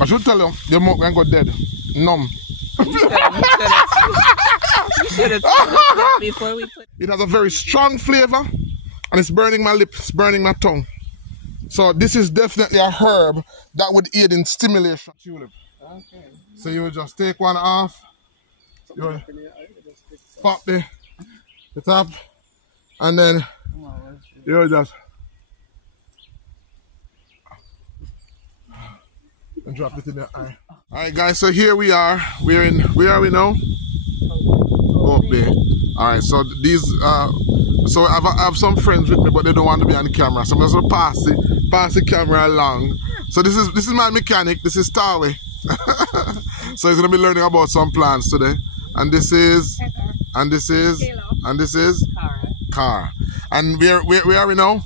I should tell you, the milk can go dead. Numb. You should have told us that before we put. It has a very strong flavor and it's burning my lips, burning my tongue. So this is definitely a herb that would aid in stimulation. Tulip. Okay. So you would just take one off. You would pop the top and then you would just and drop it in the eye. Alright guys, so here we are. Where are we now? Hope Bay. Alright, so these so I have some friends with me but they don't want to be on camera. So I'm just gonna pass the camera along. So this is my mechanic, this is Tawe. So he's gonna be learning about some plants today. And this is Car. And where are we now?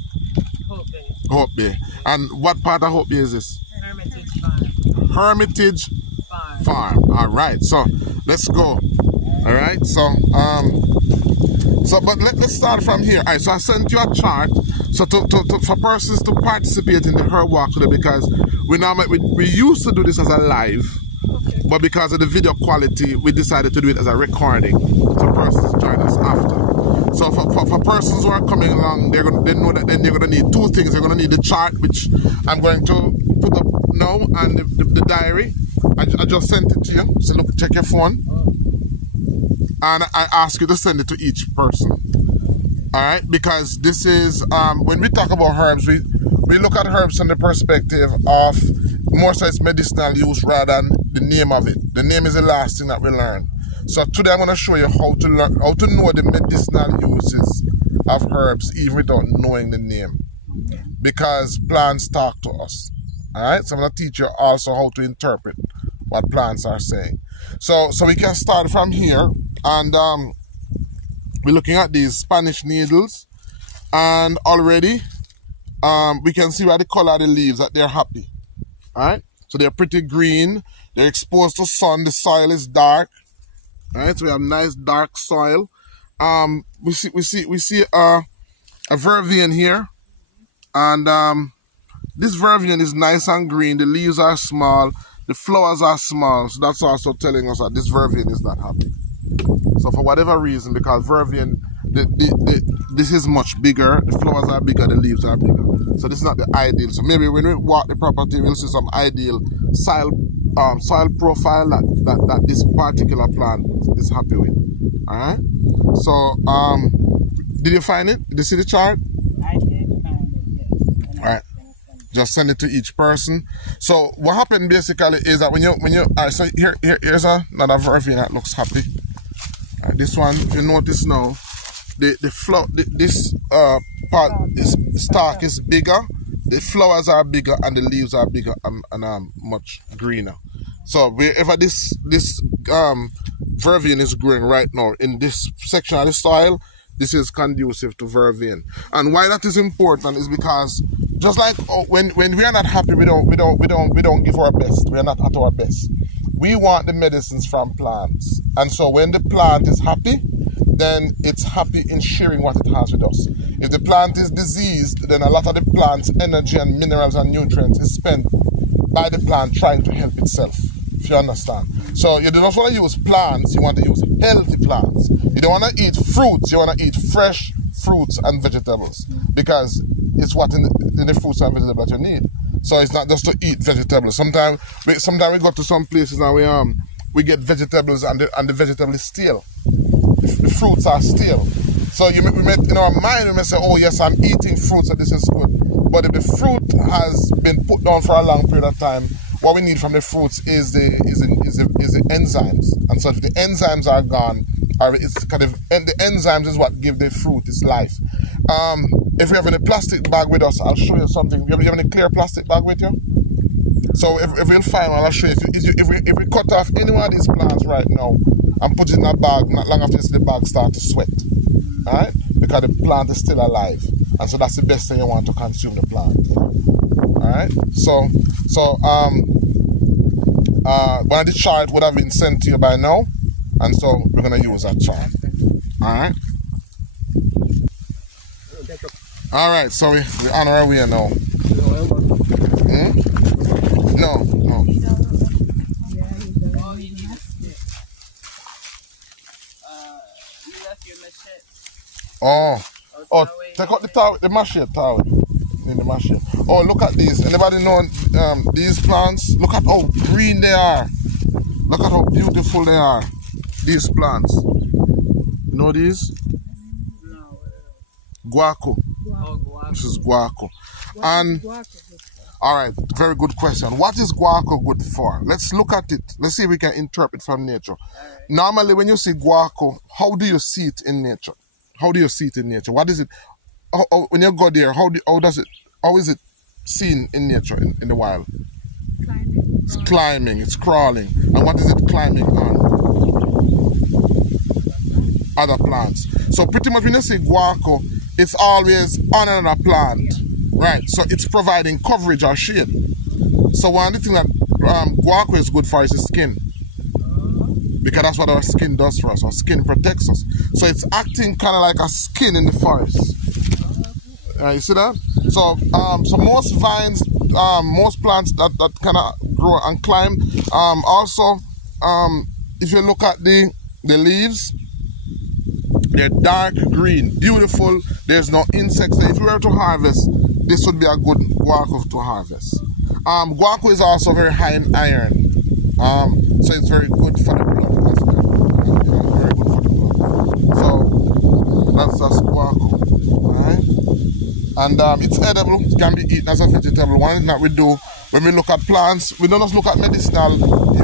Hope Bay. Hope Bay. And what part of Hope Bay is this? Hermitage Farm. Hermitage Farm. Alright, so let's go. Alright, so but let's start from here. Alright, so I sent you a chart so for persons to participate in the herb walk today, because we used to do this as a live, but because of the video quality we decided to do it as a recording so persons join us after. So for persons who are coming along, they know that then they're going to need two things. They're going to need the chart, which I'm going to put up now, and the diary. I just sent it to you. So look, check your phone. And I ask you to send it to each person. Alright? Because this is, when we talk about herbs, we look at herbs from the perspective of more so its medicinal use rather than the name of it. The name is the last thing that we learn. So today I'm going to show you how to know the medicinal uses of herbs even without knowing the name. Because plants talk to us. Alright? So I'm going to teach you also how to interpret what plants are saying. So we can start from here, and we're looking at these Spanish needles, and already we can see by the color of the leaves that they're happy. Alright? So they're pretty green, they're exposed to sun, the soil is dark. Alright, so we have nice dark soil. We see a vervain here, and this vervain is nice and green. The leaves are small, the flowers are small, so that's also telling us that this vervain is not happy. So for whatever reason, because vervain, this is much bigger, the flowers are bigger, the leaves are bigger. So this is not the ideal. So maybe when we walk the property, we'll see some ideal soil profile that this particular plant is happy with. Alright? So did you find it? Did you see the chart? I did find it, yes. Alright. Just send it to each person. So what happened basically is that when you alright, so here's another vervain that looks happy. This one, you notice now, this stalk is bigger, the flowers are bigger, and the leaves are bigger and much greener. So wherever this vervain is growing right now in this section of the soil, this is conducive to vervain. And why that is important is because just like when we are not happy, we don't give our best. We are not at our best. We want the medicines from plants, and so when the plant is happy, then it's happy in sharing what it has with us. If the plant is diseased, then a lot of the plant's energy and minerals and nutrients is spent by the plant trying to help itself, if you understand. So you don't want to use plants, you want to use healthy plants. You don't want to eat fruits, you want to eat fresh fruits and vegetables, because it's what in the fruits and vegetables that you need. So it's not just to eat vegetables. Sometimes we go to some places and we get vegetables and the vegetable is stale. The fruits are stale. So we may, in our mind we may say, oh yes, I'm eating fruits, so this is good. But if the fruit has been put down for a long period of time, what we need from the fruits is the enzymes. And so if the enzymes are gone, or it's kind of, and the enzymes is what give the fruit its life. If we have any plastic bag with us, I'll show you something. You have any clear plastic bag with you? So if we'll find one, I'll show you. If we cut off any one of these plants right now and put it in a bag, not long after this, the bag start to sweat. Alright? Because the plant is still alive. And so that's the best thing you want to consume the plant. Alright? So one of the chart would have been sent to you by now. And so we're going to use that chart. Alright? Alright, so we're on our way now. No, no. Oh, you need a stick. You left your machete. Oh. Oh, towel take out the towel, the machete towel. In the machete. Oh, look at these. Anybody know these plants? Look at how green they are. Look at how beautiful they are. These plants. You know these? No. Guaco. Oh, guaco. This is guaco. And all right, very good question. What is guaco good for? Let's look at it. Let's see if we can interpret from nature. Right. Normally, when you see guaco, how do you see it in nature? How do you see it in nature? What is it? When you go there, how is it seen in nature in the wild? Climbing. It's climbing. It's crawling. And what is it climbing on? Other plants. So pretty much when you say guaco, it's always on another plant, right? So it's providing coverage or shade. So one of the things that guaco is good for is the skin, because that's what our skin does for us. Our skin protects us. So it's acting kind of like a skin in the forest. You see that? So so most vines, most plants that kind of grow and climb. Also, if you look at the leaves, they're dark green, beautiful. There's no insects. So if you were to harvest, this would be a good guaco to harvest. Guaco is also very high in iron, so it's very good for the blood as well. Very good for the blood. So that's guaco, right? And it's edible. It can be eaten as a vegetable. One thing that we do when we look at plants, we don't just look at medicinal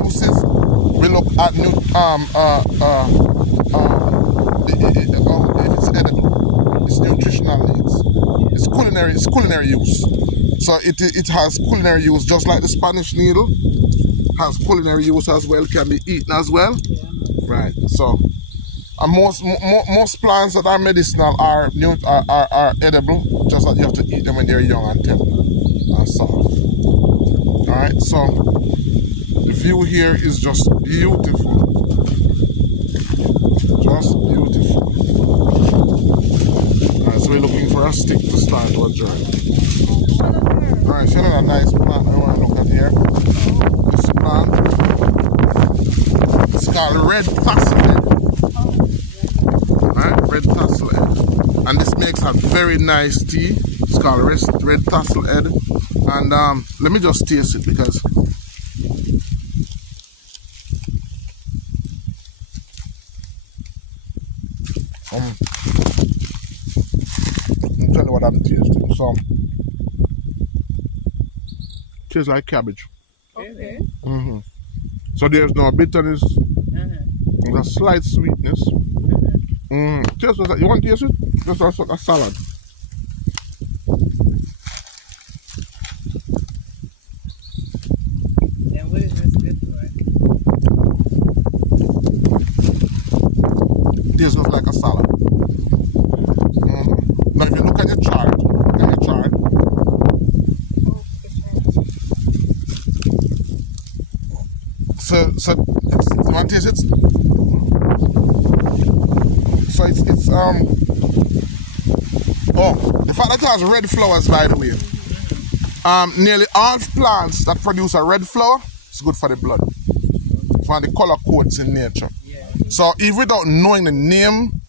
uses. We look at if it's edible, it's nutritional needs, it's culinary use. So it has culinary use, just like the Spanish needle has culinary use as well, can be eaten as well. Right. So most plants that are medicinal are edible, just that you have to eat them when they're young and tender and soft. Alright, so the view here is just beautiful. Just beautiful. Alright, so we're looking for a stick to start our journey. Alright, show a nice plant I want to look at here. This plant, it's called red fascinate. Alright, red tassel head. And this makes a very nice tea. It's called red tassel head. And let me just taste it because I'll tell you what I'm tasting. So tastes like cabbage. Okay. So there's no bitterness. There's a slight sweetness. Taste like, you want to taste it? Just a salad. And what is this good for? Tastes just like a salad. Now if you look at your chart, so it's, you want to taste it? So it's oh, the fact that it has red flowers, by the way. Nearly all plants that produce a red flower is good for the blood. It's one of the color codes in nature. So even without knowing the name,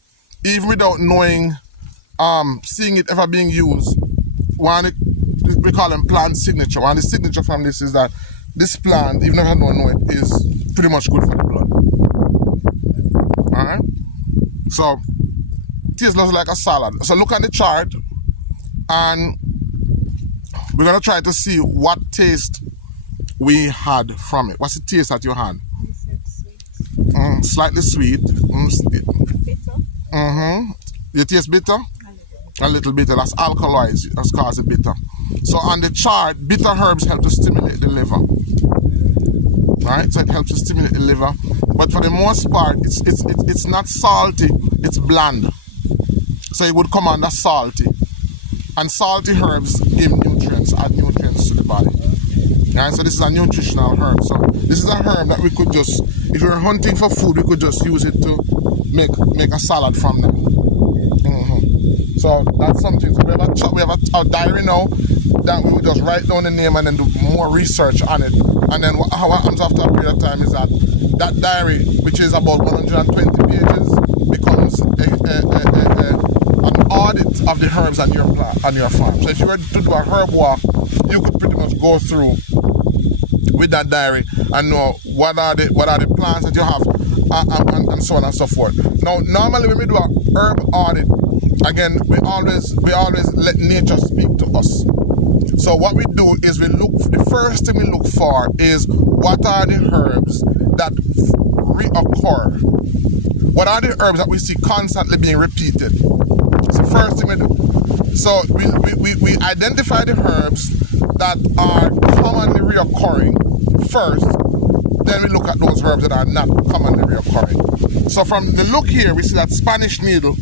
even without knowing seeing it ever being used, we call them plant signature. One of the signature from this is that this plant, even if I don't know it, is pretty much good for the blood. Alright? So it tastes like a salad. So look at the chart and we're going to try to see what taste we had from it. What's the taste that you had? Slightly sweet. Bitter. You taste bitter? A little bitter. That's alkaloids. That's caused it bitter. So on the chart, bitter herbs help to stimulate the liver. Right? So it helps to stimulate the liver. But for the most part, it's not salty. It's bland. So it would come under salty. And salty herbs give nutrients, add nutrients to the body. Right? So this is a nutritional herb. So this is a herb that we could just, if we were hunting for food, we could just use it to make a salad from them. So that's something. So we have a diary now. that we would just write down the name and then do more research on it. And then what happens after a period of time is that that diary, which is about 120 pages, becomes an audit of the herbs on your farm. So if you were to do a herb walk, you could pretty much go through with that diary and know what are the plants that you have and so on and so forth. Now, normally when we do a herb audit, again, we always let nature speak to us. So what we do is the first thing we look for is what are the herbs that reoccur? What are the herbs that we see constantly being repeated? It's the first thing we do. So we identify the herbs that are commonly reoccurring first, then we look at those herbs that are not commonly reoccurring. So from the look here, we see that Spanish needle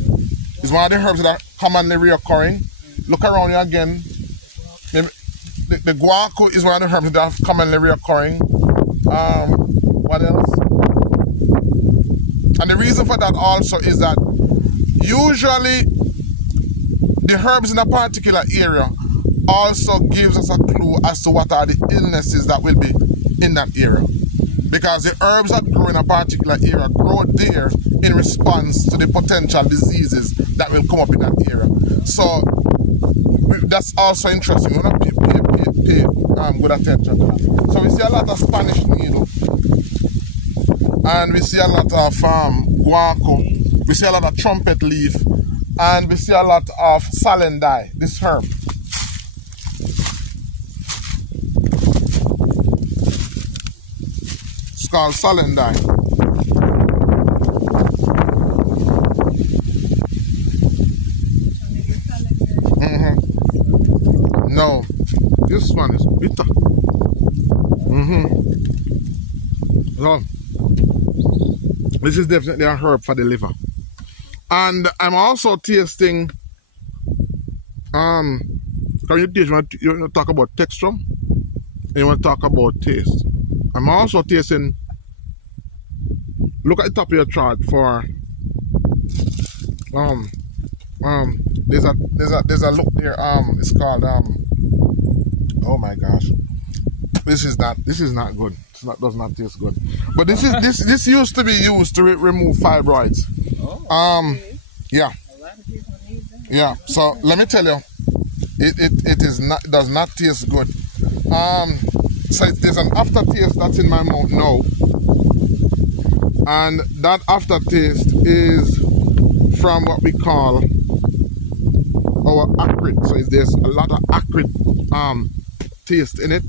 is one of the herbs that are commonly reoccurring. Look around here again. The guaco is one of the herbs that are commonly reoccurring. What else? And the reason for that also is that usually the herbs in a particular area also gives us a clue as to what are the illnesses that will be in that area. Because the herbs that grow in a particular area grow there in response to the potential diseases that will come up in that area. So that's also interesting. We want to pay good attention to that. So we see a lot of Spanish needle, and we see a lot of guaco, we see a lot of trumpet leaf, and we see a lot of salendai, this herb. It's called salendai. No, this one is bitter. So, this is definitely a herb for the liver. And I'm also tasting, can you taste, you want to talk about texture? And you want to talk about taste. I'm also tasting, look at the top of your chart for, there's a look there, it's called, oh my gosh, this is not good. Does not taste good. But this used to be used to remove fibroids. Oh, yeah. a lot of people need that. Yeah. So let me tell you, it does not taste good. So there's an aftertaste that's in my mouth now, and that aftertaste is from what we call our acrid. So there's a lot of acrid taste in it.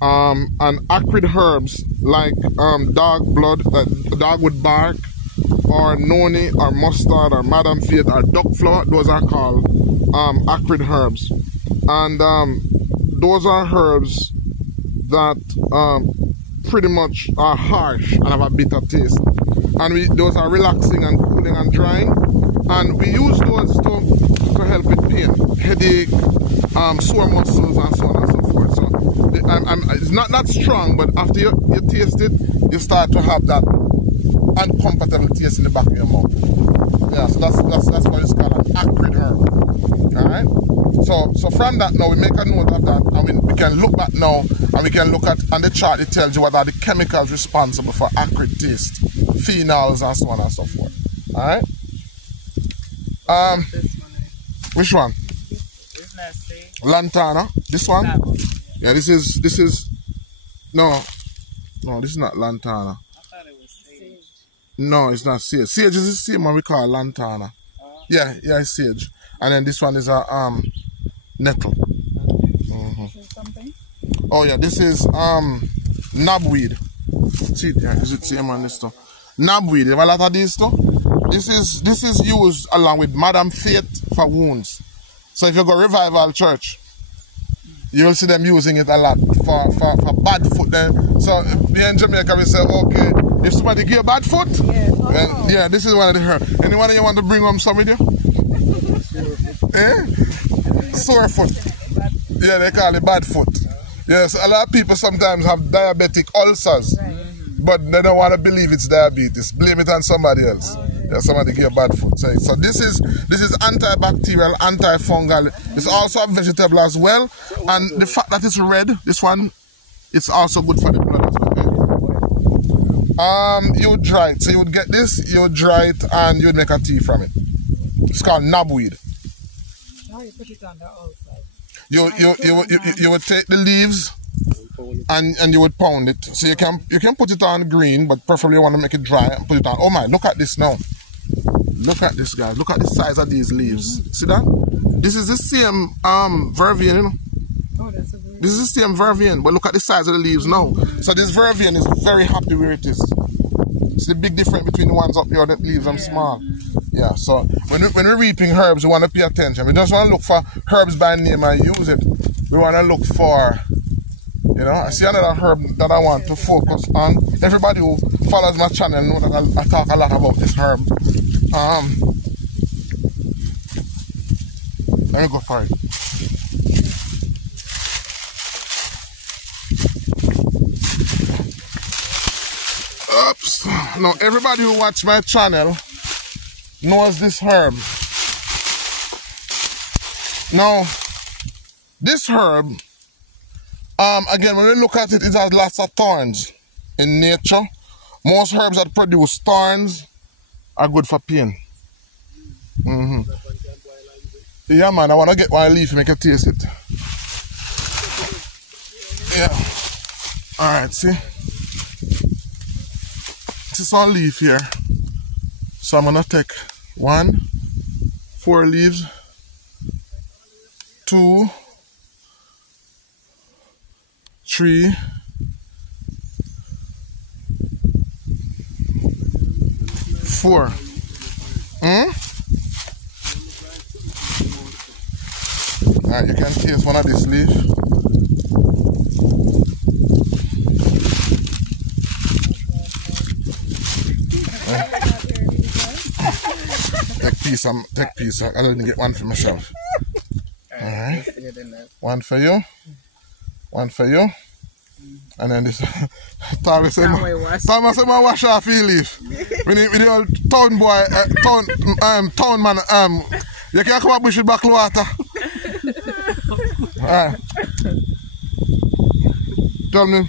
And acrid herbs like dogwood bark, or noni, or mustard, or madam fiat, or duck flower, those are called acrid herbs. And those are herbs that pretty much are harsh and have a bitter taste. And those are relaxing and cooling and drying. And we use those to help with pain, headache, sore muscles, and so on and so forth. So it's not that strong, but after you taste it, you start to have that uncomfortable taste in the back of your mouth. Yeah, so that's what it's called, an acrid herb. Alright? So from that now, we make a note of that, and we can look back now, and we can look at, on the chart, it tells you what are the chemicals responsible for acrid taste, phenols, and so on and so forth. Alright? Which one? Isn't that sage? Lantana. This one? That one. Yeah, this is no, this is not lantana. I thought it was sage. No, it's not sage. Sage is the same one we call lantana. Yeah, it's sage. And then this one is a nettle. This is something? Oh yeah, this is knobweed. See it here, is it same on this stuff? Knobweed, you have a lot of these stuff. This is used along with Madam Fiat for wounds. So if you go Revival Church, you will see them using it a lot for bad foot. Then, so here in Jamaica we say, okay, if somebody give you bad foot, yeah, this is one of the herbs. Anyone you want to bring home some with you? Sore foot. Yeah, they call it bad foot. Yes, a lot of people sometimes have diabetic ulcers, but they don't want to believe it's diabetes. Blame it on somebody else. Yeah, somebody give bad food. So this is antibacterial, antifungal. It's also a vegetable as well. And the fact that it's red, this one, it's also good for the blood as well. You would dry it. So you would get this, you would dry it, and you would make a tea from it. It's called knobweed. Now you put it on the outside. You would take the leaves and you would pound it. So you can put it on green, but preferably you want to make it dry and put it on. Oh my, look at this now. Look at this, guys. Look at the size of these leaves. See that? This is the same vervain, you know. Oh, that's a very... This is the same vervain, but look at the size of the leaves now. So this vervain is very happy where it is. It's the big difference between the ones up here that leaves them small. Yeah, so when we're reaping herbs, we want to pay attention. We just want to look for herbs by name and use it. We want to look for, you know, I see another herb that I want to focus on. Everybody who follows my channel know that I talk a lot about this herb. Let me go for it. Oops. Now, everybody who watch my channel knows this herb. Now, this herb, again, when we look at it, it has lots of thorns in nature. Most herbs that produce thorns are good for pain. Yeah, man, I want to get one leaf and make a taste it. Yeah. Alright, see? This is one leaf here. So I'm going to take 4 leaves, 2, 3, 4. Alright, you can taste one of these leaves. Take piece. I didn't get one for myself. Alright. One for you. One for you. And then this. Thomas said, I wash off your leaf. With the old town boy, town man, you can't come up with back water. Alright. Tell me.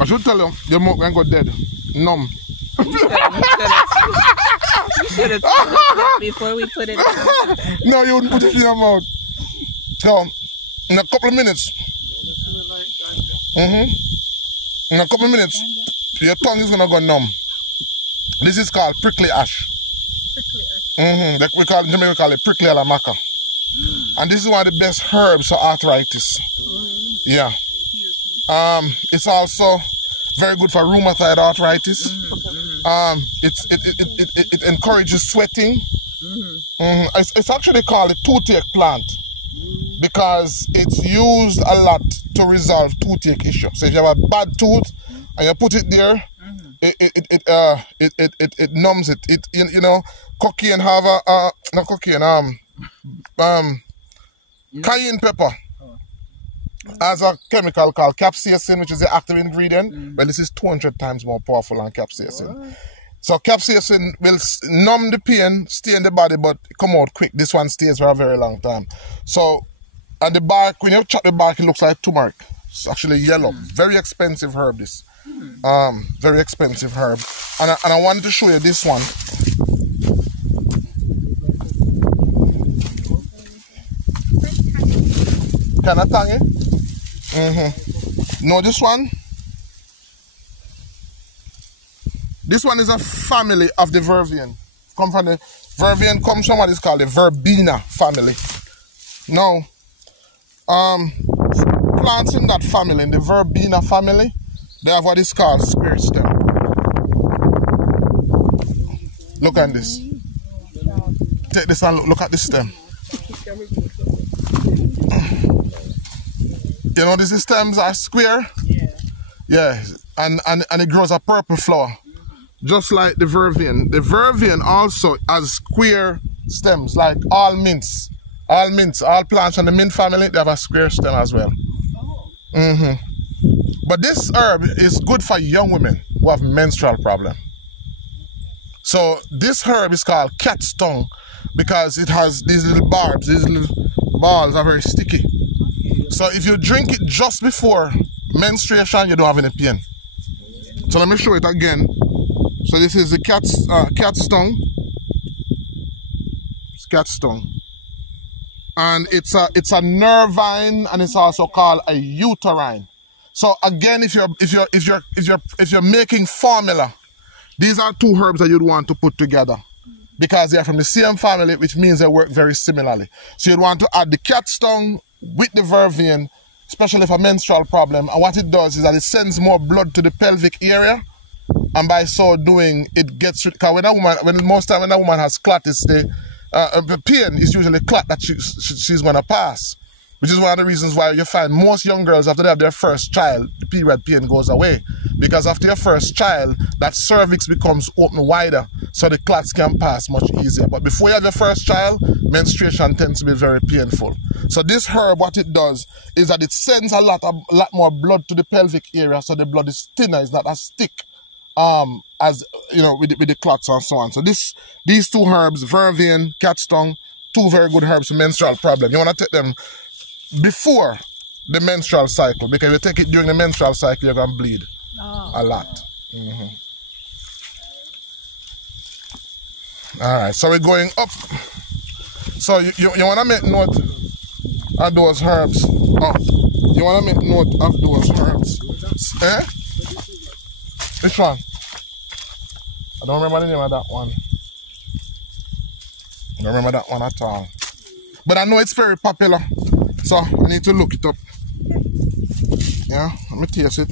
I should tell you, your mouth ain't got dead. Numb. You should have told us that before we put it in. No, you wouldn't put it in your mouth. So, in a couple of minutes. In a couple of minutes, your tongue is gonna go numb. This is called prickly ash. Like we call it prickly alamaka. And this is one of the best herbs for arthritis. Yeah. It's also very good for rheumatoid arthritis. It encourages sweating. It's actually called a toothache plant because it's used a lot to resolve toothache issues. So if you have a bad tooth and you put it there, it numbs it. You know, cocaine have not cocaine, cayenne pepper has a chemical called capsaicin, which is the active ingredient. Well, this is 200 times more powerful than capsaicin. So capsaicin will numb the pain, stay in the body, but come out quick. This one stays for a very long time. So, and the bark, when you chop the bark, it looks like turmeric. It's actually yellow. Very expensive herb, this. Very expensive herb. And I wanted to show you this one. Can I tang it? No, this one. This one is a family of the vervain. Vervain comes from what is called the verbena family. Now, plants in that family, in the verbena family, they have what is called square stem. Look at this. Take this and look at the stem. You know, these stems are square. Yeah, and it grows a purple flower. Just like the vervain. The vervain also has square stems, like all mints. All plants from the mint family, they have a square stem as well. But this herb is good for young women. who have menstrual problem. So this herb is called cat's tongue because it has these little barbs, these little balls are very sticky. So if you drink it just before menstruation, you don't have any pain. So let me show it again. So this is the cat's tongue. It's cat's tongue. And it's a nervine, and it's also called a uterine. So again, if you're making formula, these are two herbs that you'd want to put together because they are from the same family, which means they work very similarly. So you'd want to add the cat's tongue with the vervain, especially for menstrual problem. And what it does is that it sends more blood to the pelvic area, and by so doing, it gets, because most time when a woman has clot, it's the pain is usually clot that she's going to pass, which is one of the reasons why you find most young girls, after they have their first child, the period pain goes away. Because after your first child, that cervix becomes open wider, so the clots can pass much easier. But before you have your first child, menstruation tends to be very painful. So this herb, what it does is that it sends a lot more blood to the pelvic area, so the blood is thinner, it's not as thick as you know with the clots and so on. So these two herbs, vervain, cat's tongue, two very good herbs for menstrual problem. You want to take them before the menstrual cycle, because if you take it during the menstrual cycle, you're gonna bleed a lot. All right, so we're going up. So you want to make note of those herbs. Oh, you want to make note of those herbs. Eh? Which one? I don't remember the name of that one. I don't remember that one at all. But I know it's very popular, so I need to look it up. Yeah, let me taste it.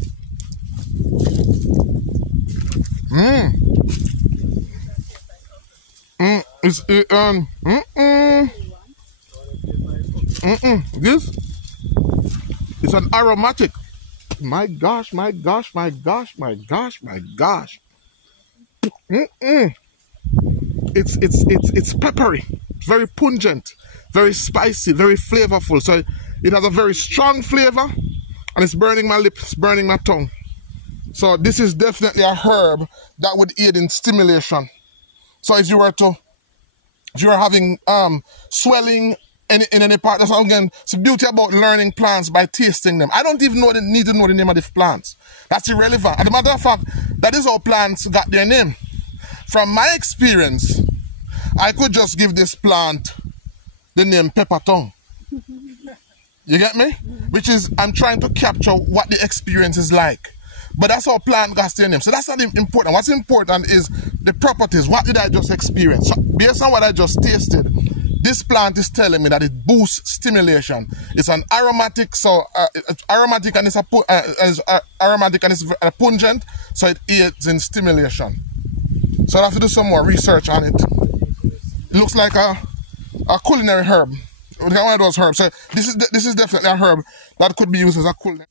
This, it's an aromatic. My gosh, my gosh, my gosh, my gosh, my gosh. It's peppery, very pungent, very spicy, very flavorful. So it has a very strong flavor, and it's burning my lips, burning my tongue. So this is definitely a herb that would aid in stimulation. So if you were having swelling in any part, that's again, it's the beauty about learning plants by tasting them. I don't even need to know the name of the plants. That's irrelevant. As a matter of fact, that is how plants got their name. From my experience, I could just give this plant the name pepper tongue. You get me? Which is, I'm trying to capture what the experience is like. But that's how plant got their name. So that's not important. What's important is the properties. What did I just experience? So based on what I just tasted, this plant is telling me that it boosts stimulation. It's an aromatic, so it's aromatic and it's a pungent, so it aids in stimulation. So I have to do some more research on it. It looks like a culinary herb. One of those herbs. So this is definitely a herb that could be used as a culinary.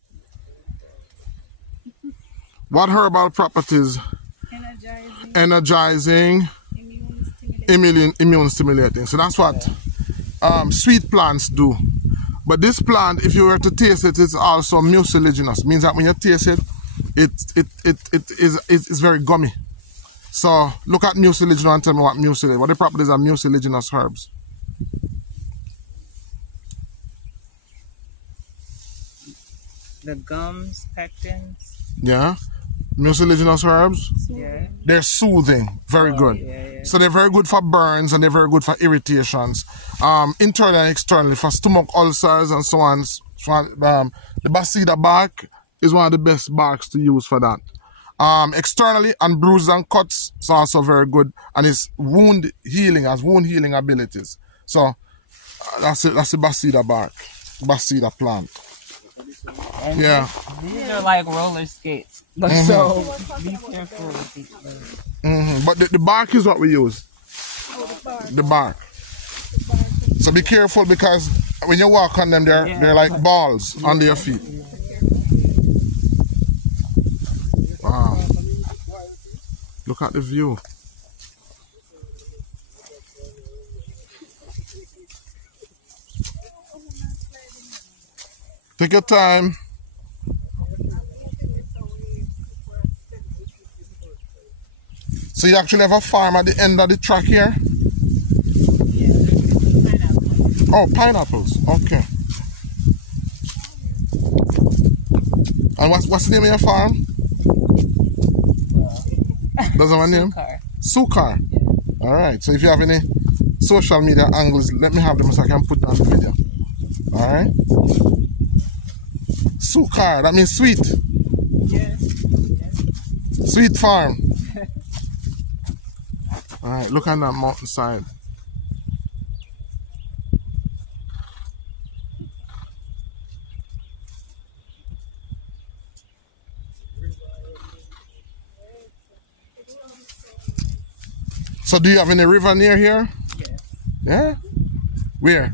What herbal properties? Energizing. Immune stimulating. So that's what sweet plants do. But this plant, if you were to taste it, it's also mucilaginous. Means that when you taste it, it's very gummy. So look at mucilage and tell me what mucilage. What the properties of mucilaginous herbs? The gums, pectins. Yeah. Mucilaginous herbs? Yeah. They're soothing. Very good. Yeah. So they're very good for burns and they're very good for irritations. Internally and externally for stomach ulcers and so on. The basida bark is one of the best barks to use for that. Externally and bruises and cuts is also very good, and it's wound healing, has wound healing abilities. So that's it. That's the basida bark, basida plant. And yeah, these are like roller skates. So be careful with these. But the bark is what we use. The bark. So be careful because when you walk on them, they're like balls under your feet. Wow. Look at the view. Take your time. So you actually have a farm at the end of the track here? Yeah, pineapple. Oh, pineapples. Okay. And what's the name of your farm? Doesn't have a name? Sukar. Yeah. All right. So if you have any social media angles, let me have them so I can put them on the video. All right. Sukar. That means sweet. Yes. Sweet farm. All right. Look on that mountainside. So do you have any river near here? Yeah. Yeah? Where?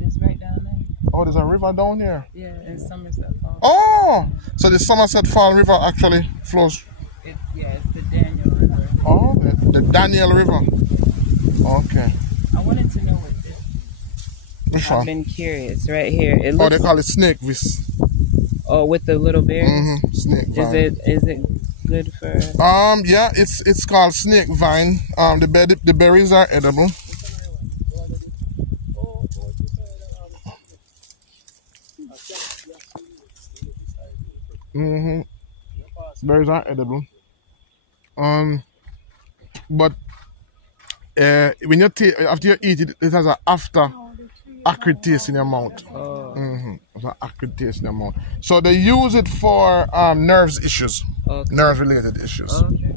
It's right down there. Oh, there's a river down here. Yeah, in Somerset Falls. Oh! So the Somerset Fall River actually flows. It's the Daniel River. Oh, the Daniel River. Okay. I wanted to know what this is. Which I've one? been curious. Right here. It Oh, looks, they call it snake vis. oh, with the little bears? Mm-hmm. Snake vine. Is it good for... Yeah, it's called snake vine. The berries are edible. Mm-hmm. Berries are edible. But when you after you eat it, it has an acrid taste in your mouth. Oh. Mm-hmm. It's an acrid taste in your mouth. So they use it for nerves issues, Okay. nerve related issues. Okay.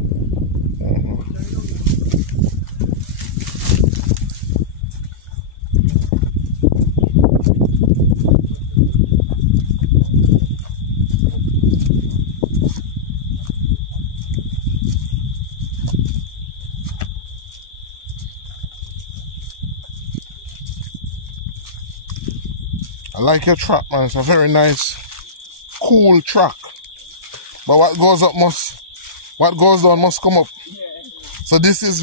I like your track, man. It's a very nice, cool track. But what goes down must come up. So this is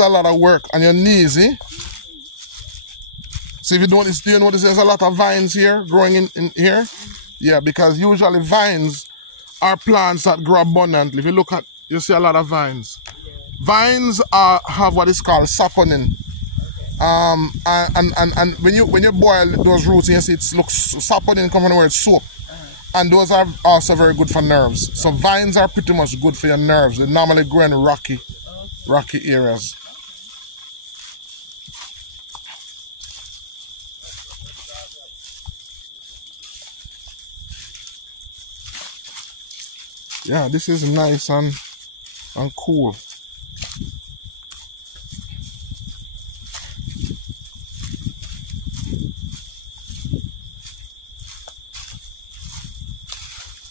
a lot of work on your knees, eh? So if you don't, do you notice there's a lot of vines here growing in here? Yeah, because usually vines are plants that grow abundantly. If you look at, you see a lot of vines. Vines have what is called saponin. And when you boil those roots, you see it looks saponin come from the word soap. And those are also very good for nerves. So vines are pretty much good for your nerves. They normally grow in rocky areas. Yeah, this is nice and cool.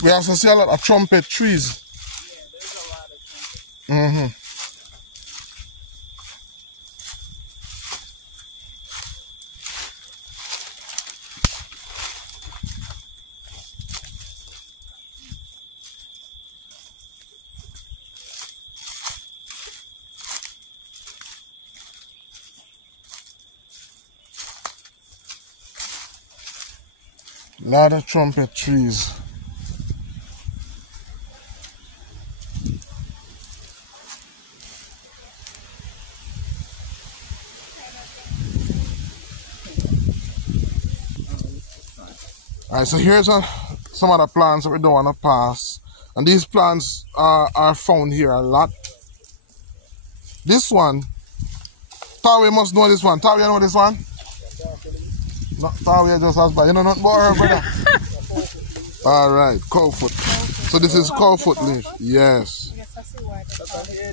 We also see a lot of trumpet trees. Yeah, there's a lot of trumpet. Mm-hmm. A lot of trumpet trees. Alright, so here's some of the plants that we don't want to pass. And these plants are found here a lot. This one, Tawi must know this one. Tawi, you know this one? No, Tawi just has, but you know nothing about her, brother. Alright, cow foot. So this is cow foot leaf. Yes.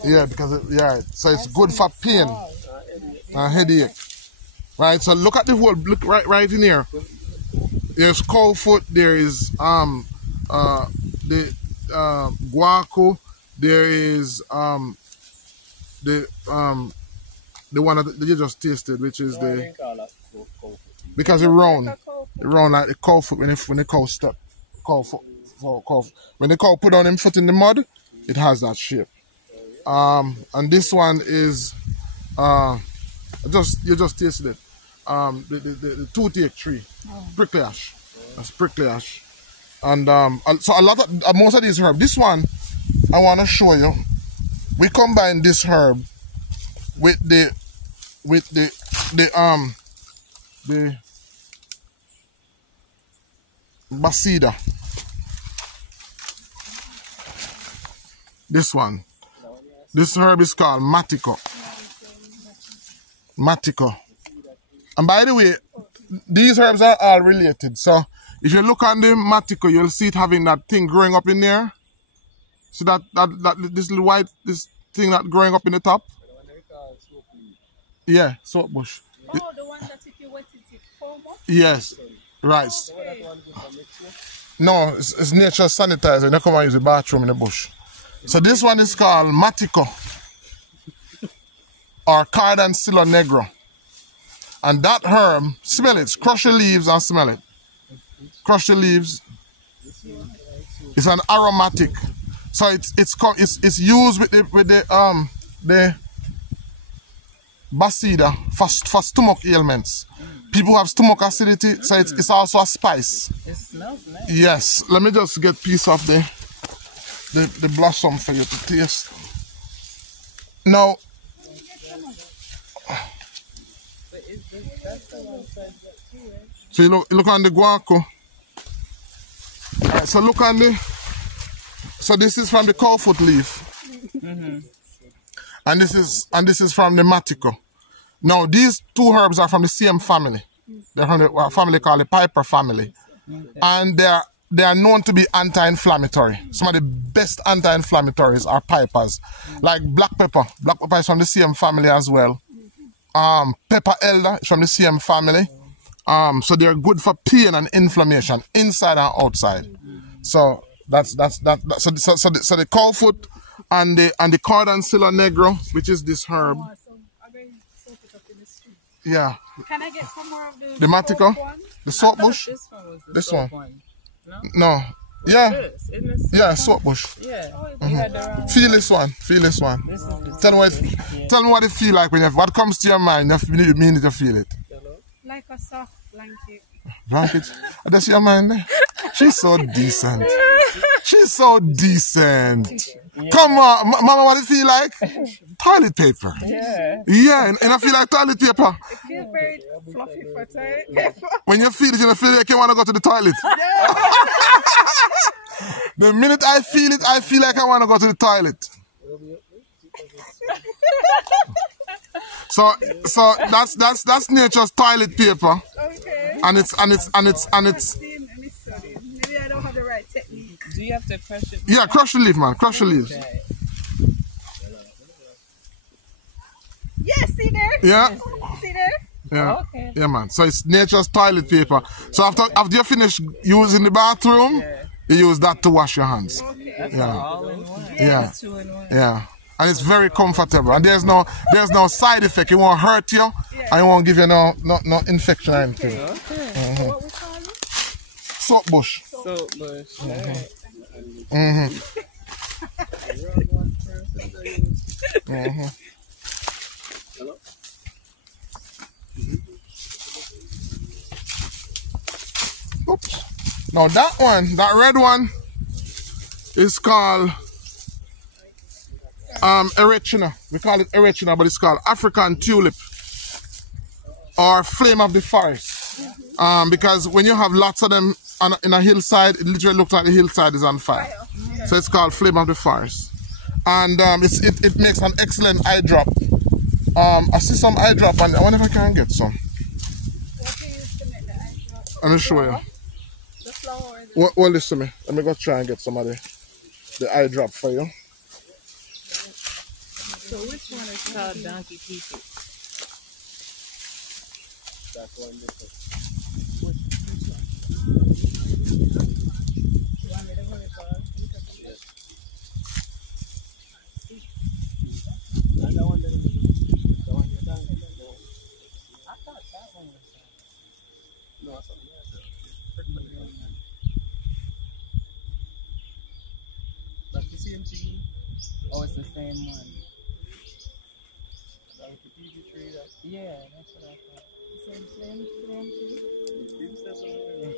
Yeah, because so it's good for pain and headache. Right, so look at the whole, look right in here. There's cow foot, there is the guaco, there is the one that you just tasted, which is the, because it's round like the cow foot when the cow step, when the cow put on him foot in the mud, it has that shape. And this one is you just tasted it. The toothache tree, prickly ash. That's prickly ash. And so a lot of most of these herbs. This one I want to show you. we combine this herb with the basida. This one. This herb is called matico. Matico. And by the way, these herbs are all related. So if you look on the matico, you'll see it having that thing growing up in there. See that this little white thing that growing up in the top? Yeah, soap bush. Oh, the one that if you wet it foam up? Yes, right. No, it's natural sanitizer. They come and use the bathroom in the bush. So this one is called matico or cardancilla negro. And that herb, smell it, crush the leaves and smell it. Crush the leaves. It's an aromatic. So it's used with the basida for stomach ailments. People have stomach acidity, so it's also a spice. It smells nice. Yes. Let me just get a piece of the blossom for you to taste. Now, so you look on the guaco. So look on the. So this is from the cowfoot leaf, and this is from the matico. Now these two herbs are from the same family. They're from the family called the Piper family, and they are known to be anti-inflammatory. Some of the best anti-inflammatories are pipers, like black pepper. Black pepper is from the same family as well. Pepper elder is from the same family. So they're good for pain and inflammation inside and outside. So that's that. So the cowfoot and the cardancilla negro, which is this herb. Oh, so I'm going to soak it up in the street. Yeah. Can I get some more of The matico, the soap bush. This one was the This soap one. No? No. Yeah. This? Isn't this soap Yeah, one? soap bush. Yeah. You had the wrong Feel this one. Feel this one. This is the Tell me what it feel like when what comes to your mind. You mean to feel it. like a soft blanket. Blanket. That's your mind there. She's so decent. She's so decent. Come on, Mama, what it feel like? Toilet paper. Yeah, and I feel like toilet paper. It feels very fluffy for toilet paper. When you feel it, you feel like you want to go to the toilet. The minute I feel it, I feel like I want to go to the toilet. So that's nature's toilet paper. Okay. And it's Maybe I don't have the right technique. Do you have to crush it? yeah, crush the leaf, man. Crush the leaves. Okay. Yeah, see there? Yeah. See there? Yeah. Okay. Yeah, man. So it's nature's toilet paper. So after you finish using the bathroom, you use that to wash your hands. That's Yeah. all in one. Yeah. 2 in 1. Yeah. And it's very comfortable. And there's no side effect. It won't hurt you and it won't give you no infection or anything. Okay. So what we call it? Soap bush. Soap bush. Alright. Oops. Now that red one is called Erectina. We call it Erectina, but it's called African tulip or flame of the forest. Because when you have lots of them in a hillside, it literally looks like the hillside is on fire. So it's called flame of the forest. And it makes an excellent eye drop. I see some eye drop and I wonder if I can get some. What do you use to make the eye drop? Let me show you. The flour or the... Well, listen to me. Let me go try and get some of the eye drop for you. So which one is called donkey pieces? That one, this one. You want me to hold it for us? Yes. And the one that the one you're done. I thought that one was No, something else. That's the same thing. Oh, it's the same one. Like the PG tree that Yeah, that's what I thought. Same flame too. gives us something.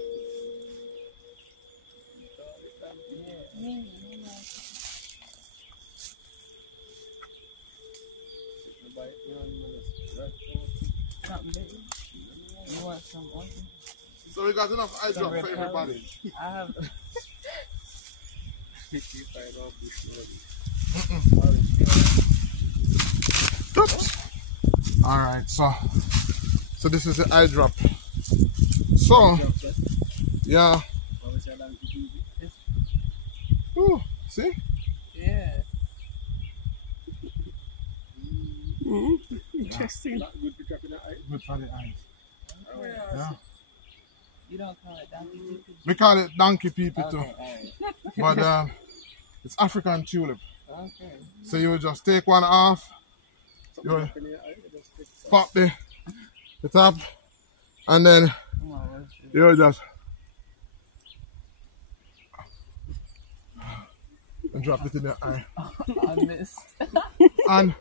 something big? You want some oil? So we got enough eye drop for everybody. I have. Alright, so this is the eye drop. So yeah. Ooh, see? Yeah. Interesting. Good for dropping the eye. Good for the eyes. Yeah. You don't call it donkey pee? We call it donkey peepee too. Okay, alright. But it's African tulip. Okay. So you will just take one off, you will pop the top, and then Come on, let's do you will just and drop it in the eye. I missed. And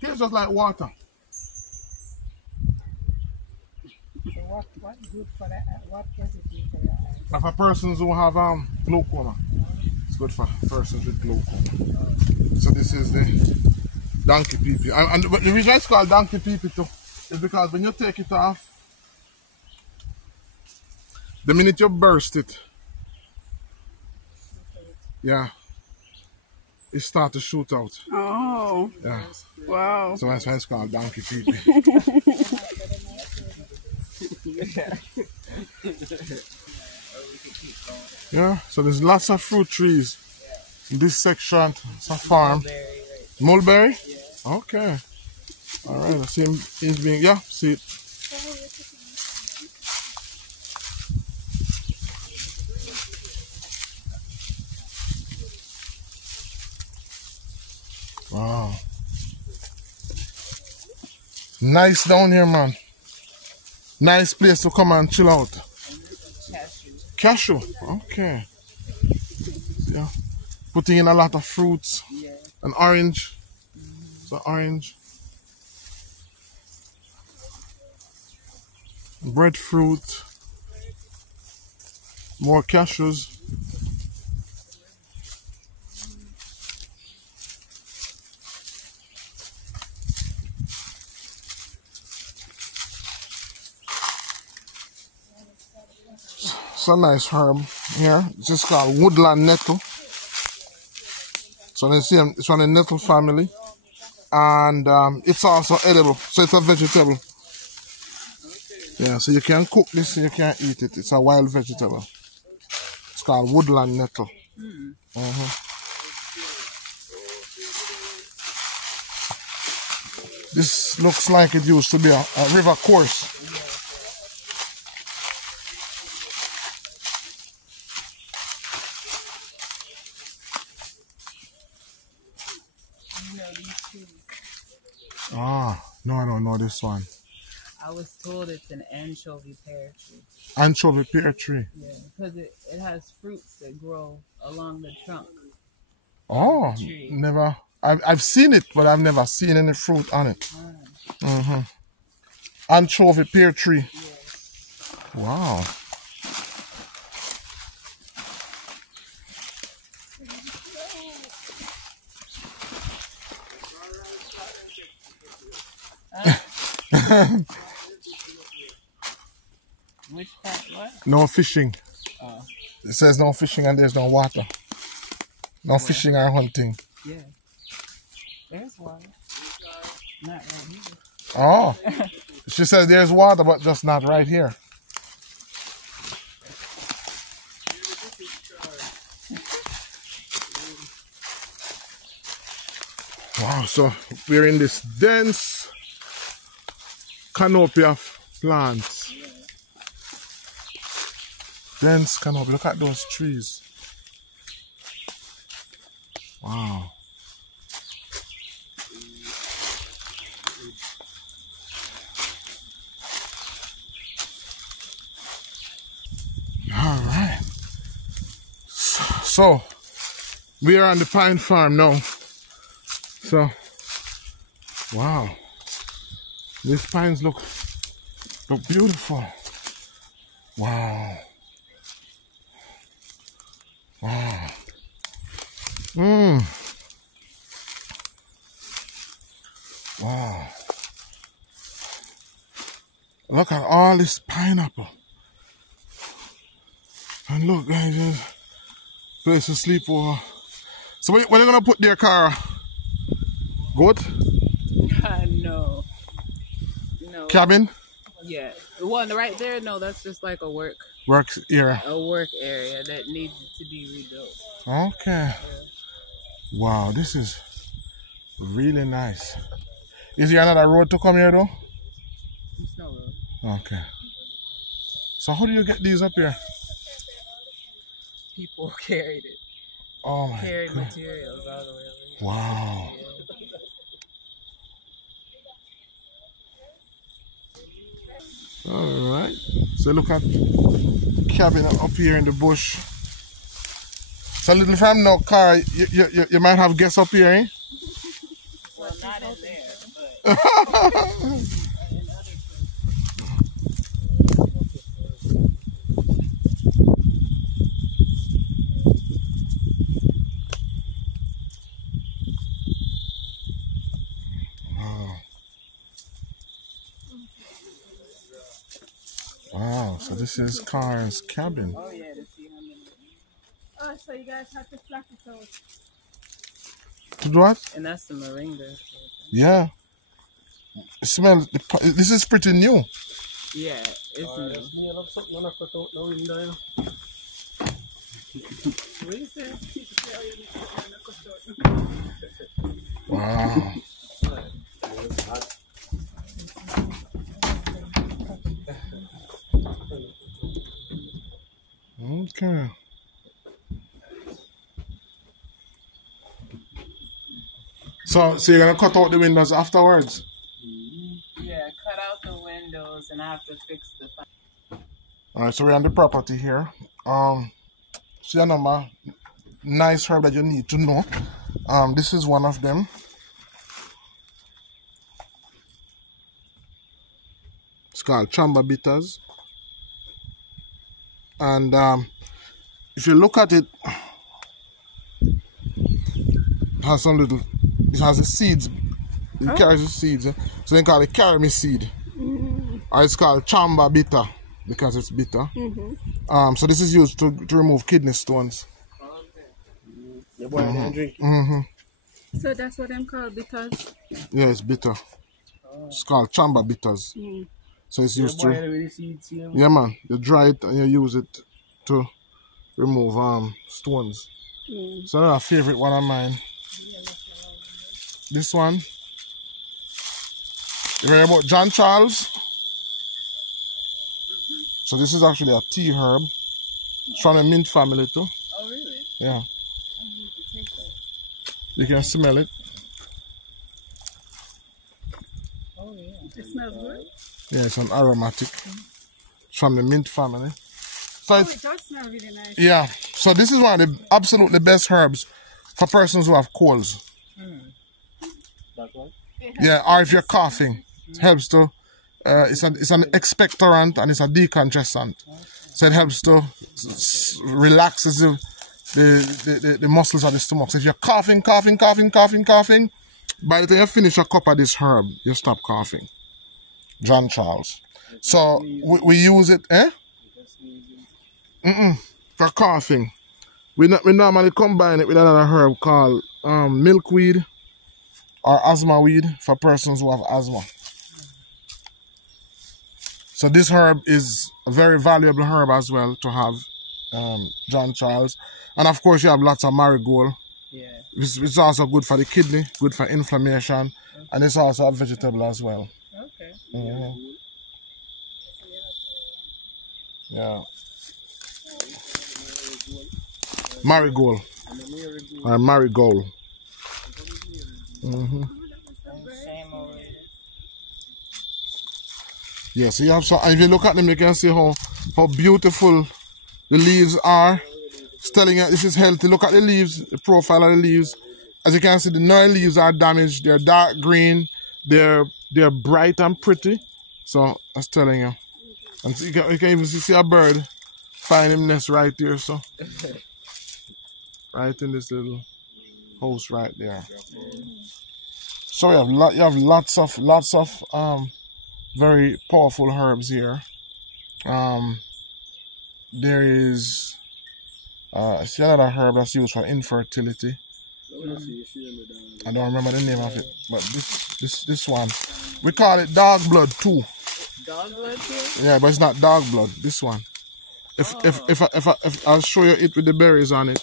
tastes just like water. So what good for that? What does it do for your eyes? And for persons who have glaucoma, it's good for persons with glaucoma. So this is the donkey peepee. And the reason it's called donkey peepee too is because when you take it off, the minute you burst it, yeah, it starts to shoot out. Oh, Yeah. wow. So that's why it's called donkey peepee. Yeah, so there's lots of fruit trees in this section. It's a farm. Mulberry? Okay. Alright, I see him. He's being, yeah, see it. Wow. Nice down here, man. Nice place to come and chill out. Cashew. Okay. Yeah. Putting in a lot of fruits. An orange. So orange. Breadfruit. More cashews. It's a nice herb here. It's just called woodland nettle. So they see it's from the nettle family, and it's also edible. So it's a vegetable. Yeah, so you can cook this, you can eat it. It's a wild vegetable. It's called woodland nettle. This looks like it used to be a river course. Ah, no, I don't know this one. I was told it's an anchovy pear tree. Anchovy pear tree. Yeah, because it has fruits that grow along the trunk. Oh, Tree. never. I've seen it, but I've never seen any fruit on it. Anchovy pear tree. Yes. Wow. Which part? What? No fishing. Oh. It says no fishing and there's no water. No fishing or hunting. Yeah. There's water. Not right here. Oh. She says there's water, but just not right here. Wow, so we're in this dense canopy of plants. Dense canopy. Look at those trees. Wow. All right. So we are on the pine farm now. So, wow. These pines look beautiful. Wow. Wow. Wow. Look at all this pineapple. And look, guys, there's a place to sleep over. So what are you going to put there, Cara? Goat? No. No. Cabin? Yeah. The one right there, no, that's just like a work area. A work area that needed to be rebuilt. Okay. Yeah. Wow, this is really nice. Is there another road to come here though? There's no road. Okay. So how do you get these up here? People carried it. Oh my Carried God. materials all the way over here. Wow. Yeah. All right. So look at cabin up here in the bush. So little fam now, Cara, you might have guests up here, eh? Well, not in there, but Wow, so this is Cara's cabin. oh yeah, to see how many. Oh, so you guys have to flash it out. To do what? And that's the moringa. Yeah. It smells. This is pretty new. Yeah, it's new. What is that? Wow. Okay. So you're gonna cut out the windows afterwards? Yeah, cut out the windows and I have to fix the. Alright, so we're on the property here. See a number nice herb that you need to know. This is one of them. It's called chamba bitters. And if you look at it, it has some little, it has the seeds. It carries the seeds. So they call it carry seed. Or it's called chamba bitter because it's bitter. So this is used to remove kidney stones. The boy drink. So that's what I'm called because. Yeah, it's bitter. It's called chamba bitters. So it's used to. Yeah, man. You dry it and you use it to remove stones. So that's a favorite one of mine. This one. You heard about John Charles? So this is actually a tea herb. It's from the mint family too. Oh really? Yeah. I need to take that. You can smell it. Oh yeah. It smells good. Yeah, it's an aromatic. It's from the mint family. So Oh, it's, it does smell really nice. yeah. So this is one of the absolutely best herbs for persons who have colds. That one? Yeah, or if you're coughing. It helps to, it's an expectorant and it's a decongestant. So it helps to relaxes the muscles of the stomach. So if you're coughing, by the time you finish a cup of this herb, you stop coughing. John Charles. So we use it, for coughing. We normally combine it with another herb called milkweed or asthma weed for persons who have asthma. So this herb is a very valuable herb as well to have, John Charles. And of course you have lots of marigold. Yeah. It's also good for the kidney, good for inflammation, and it's also a vegetable as well. Okay. Yeah. Marigold. Or marigold. Same over here. Yeah, so you have some, and if you look at them, you can see how beautiful the leaves are. It's telling you this is healthy. Look at the leaves, the profile of the leaves. As you can see, the no leaves are damaged. They're dark green. They're bright and pretty. So that's telling you. And so you can even see a bird find him nest right there. So right in this little house right there. So you have lots of very powerful herbs here. There is see another herb that's used for infertility. I don't remember the name of it, but this one, we call it dog blood too. Dog blood too? Yeah, but it's not dog blood. This one. If I'll show you it with the berries on it.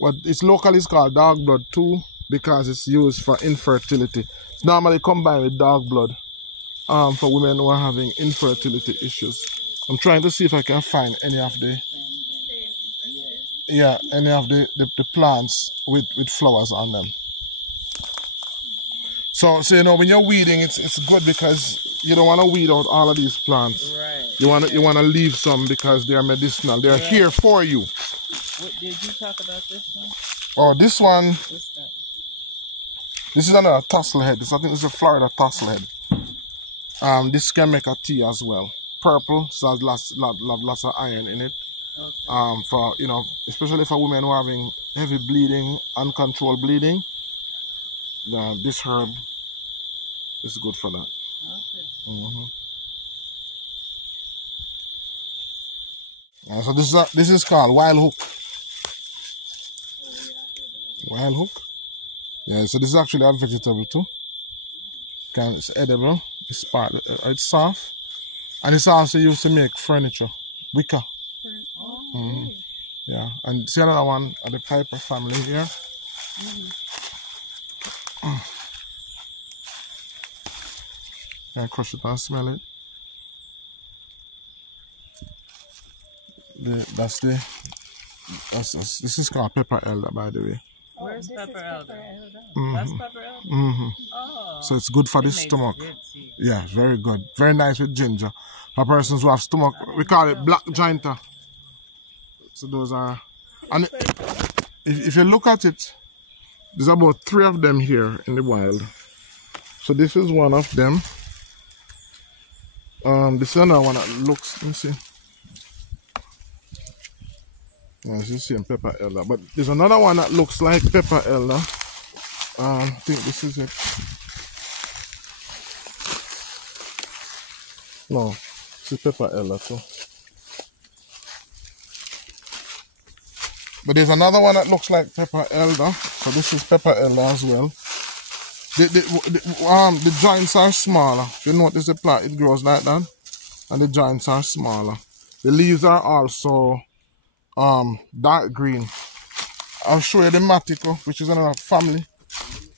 But it's locally it's called dog blood too because it's used for infertility. It's normally combined with dog blood for women who are having infertility issues. I'm trying to see if I can find any of the plants with flowers on them. So you know when you're weeding, it's good because you don't want to weed out all of these plants. Right. You want to leave some because they are medicinal. They're here for you. What did you talk about this one? Oh, this one. What's that? This is another tassel head. I think this is a Florida tassel head. This can make a tea as well. Purple, so it has lots of iron in it. Okay. For especially for women who are having heavy bleeding, uncontrolled bleeding. This herb is good for that. Okay. So this is called wild hook. Wild hook. Yeah. So this is actually a vegetable too. It's edible. It's soft, and it's also used to make furniture, wicker. Yeah. And see another one of the Piper family here. And crush it and smell it. This is called pepper elder, by the way. Where's pepper elder? That's pepper elder? Oh. So it's good for the stomach. Yeah, very good. Very nice with ginger. For persons who have stomach, we call it black gianta. So those are, and if you look at it, there's about 3 of them here in the wild. So this is one of them. This is another one that looks, let me see. As you see in pepper elder, but there's another one that looks like pepper elder. I think this is it. No, this is pepper elder too. But there's another one that looks like pepper elder. So this is pepper elder as well. The joints are smaller. If you notice the plant, it grows like that, and the joints are smaller. The leaves are also dark green. I'll show you the matico, which is another family,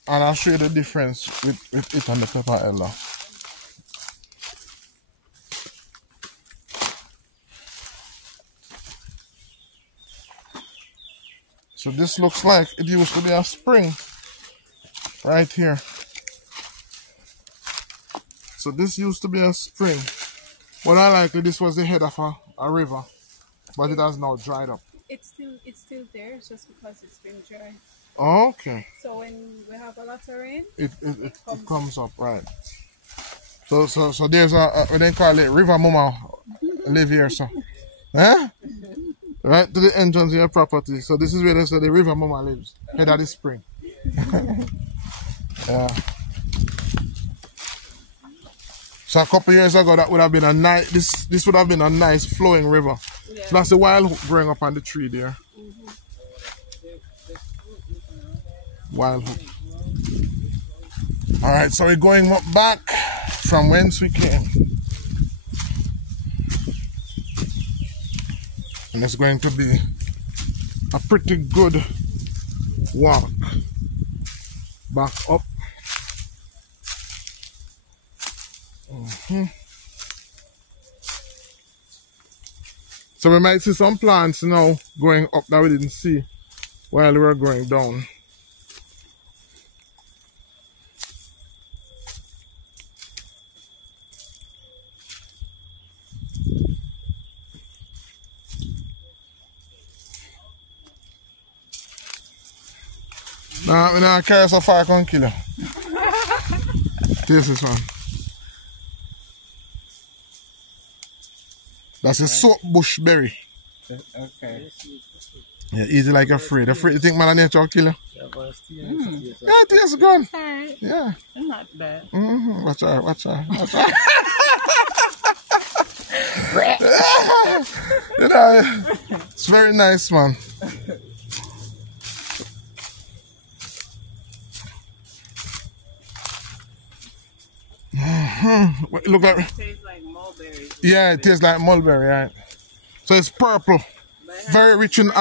and I'll show you the difference with it and the pepper elder. So this looks like it used to be a spring right here. So this used to be a spring. Well, likely this was the head of a river, but it has now dried up. It's still there. It's just because it's been dry. Oh, okay. So when we have a lot of rain, it comes up, right? So there's a what they call it, river mama live here, so, huh? Right to the entrance of your property. So this is where they say the river mama lives, head of the spring. Yeah. So a couple years ago, that would have been a nice. This would have been a nice flowing river. Yeah. So that's the wild hook growing up on the tree there. Wild hook. All right, so we're going back from whence we came, and it's going to be a pretty good walk back up. So we might see some plants now going up that we didn't see while we were going down. Nah, we don't carry so far I can kill you. Taste this one. That's a soap bush berry. Okay. Yeah, easy like a fruit. A fruit, you think man nature will kill you? Yeah, it tastes good. Alright. Yeah. It's not bad. Watch out, watch out, watch out. You know, it's very nice, man. Look at It tastes like mulberry. yeah, it tastes like mulberry, right? So it's purple, very rich in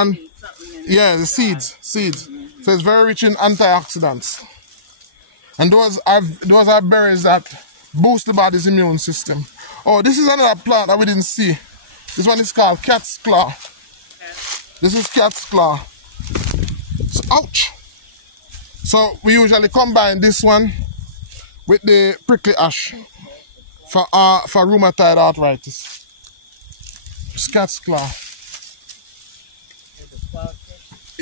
yeah, the seeds. So it's very rich in antioxidants, and those are berries that boost the body's immune system. Oh, this is another plant that we didn't see. This one is called cat's claw. This is cat's claw. So, ouch! So we usually combine this one with the prickly ash for rheumatoid arthritis. It's cat's claw.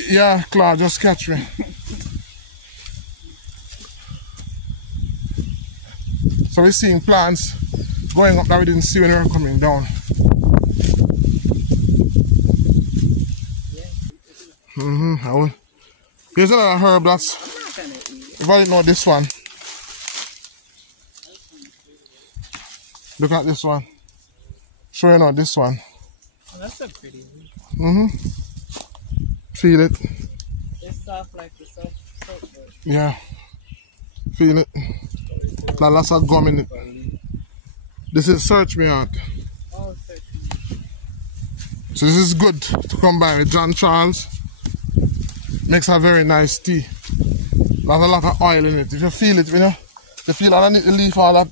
Yeah, claw, just catch me. So we're seeing plants going up that we didn't see when we were coming down. Here's another herb that's, if I didn't know this one. Look at this one. Show you now this one. Oh, that's a pretty one. Feel it. It's soft like the soap wood. Yeah. Feel it. That lots of gum in it. This is Search Me Out. Oh, search. So this is good to combine with John Charles. Makes a very nice tea. There's a lot of oil in it. If you feel it, you know, you feel underneath the leaf, all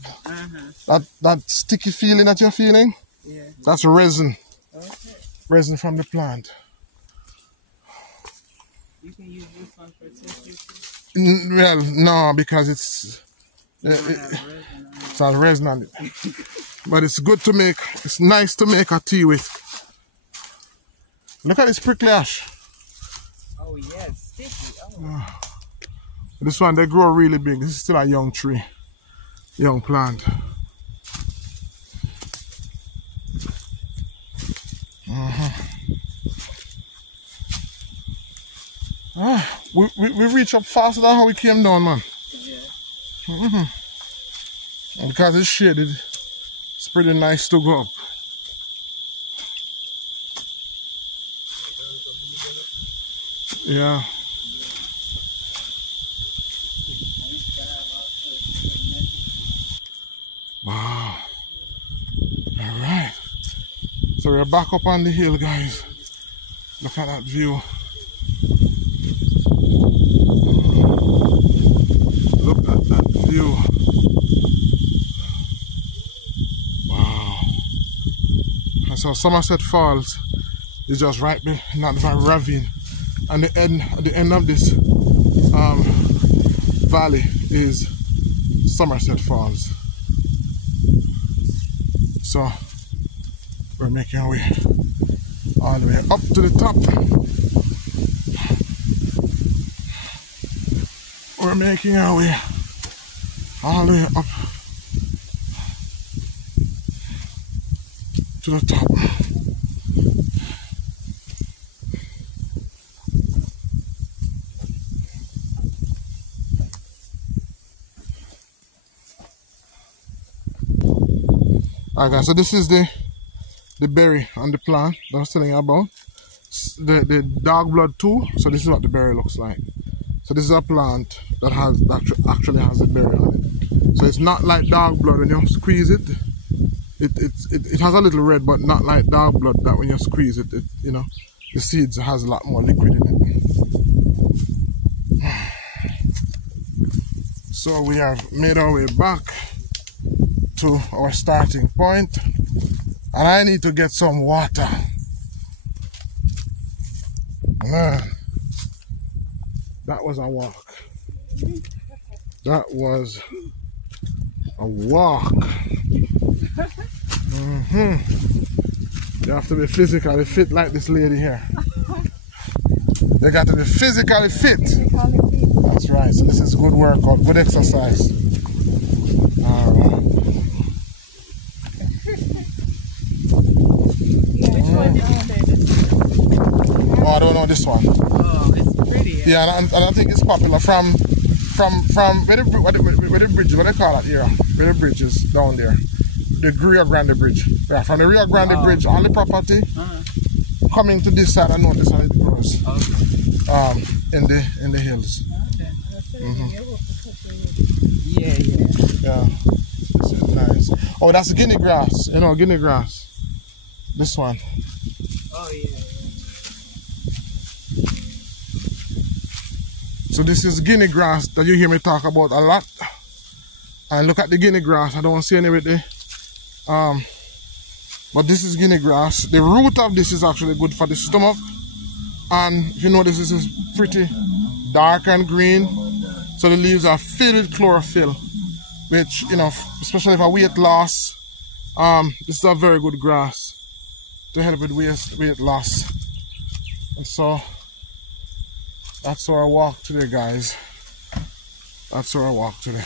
that sticky feeling that you're feeling. Yeah. That's resin. Okay. Resin from the plant. You can use this one for tissue too. Well, no, because it's has resin on it. But it's good to make. It's nice to make a tea with. Look at this prickly ash. Oh yeah, it's sticky. Oh. This one, they grow really big. This is still a young tree, young plant. We reach up faster than how we came down, man. Yeah. And because it's shaded, it's pretty nice to go up. Yeah. Wow. All right. So we're back up on the hill, guys. Look at that view. Look at that view. Wow. And so Somerset Falls is just right behind that ravine. And at the end of this valley is Somerset Falls. So we're making our way all the way up to the top. We're making our way all the way up to the top. Alright guys, so this is the berry on the plant that I was telling you about. The dog blood too. So this is what the berry looks like. So this is a plant that actually has a berry on it. So it's not like dog blood when you squeeze it. It has a little red, but not like dog blood that when you squeeze it, you know, the seeds has a lot more liquid in it. So we have made our way back to our starting point, and I need to get some water. Man, that was a walk. That was a walk. You have to be physically fit like this lady here. They got to be physically fit. That's right. So this is good workout, good exercise. All right. Oh, don't know this one. Oh, it's pretty. Yeah, and I think it's popular from where the bridge, what they call it here, where the bridge is down there. The Rio Grande Bridge. Yeah, from the Rio Grande Bridge on the property, coming to this side, I know this how it grows. In the hills. Yeah. Yeah. This is nice. Oh, that's guinea grass. You know, guinea grass. This one. Oh yeah. So this is guinea grass that you hear me talk about a lot. And look at the guinea grass. I don't see any with it. But this is guinea grass. The root of this is actually good for the stomach. And if you notice, this is pretty dark and green. So the leaves are filled with chlorophyll, which, you know, especially for weight loss, this is a very good grass to help with weight loss. And so that's where I walk today, guys. That's where I walk today.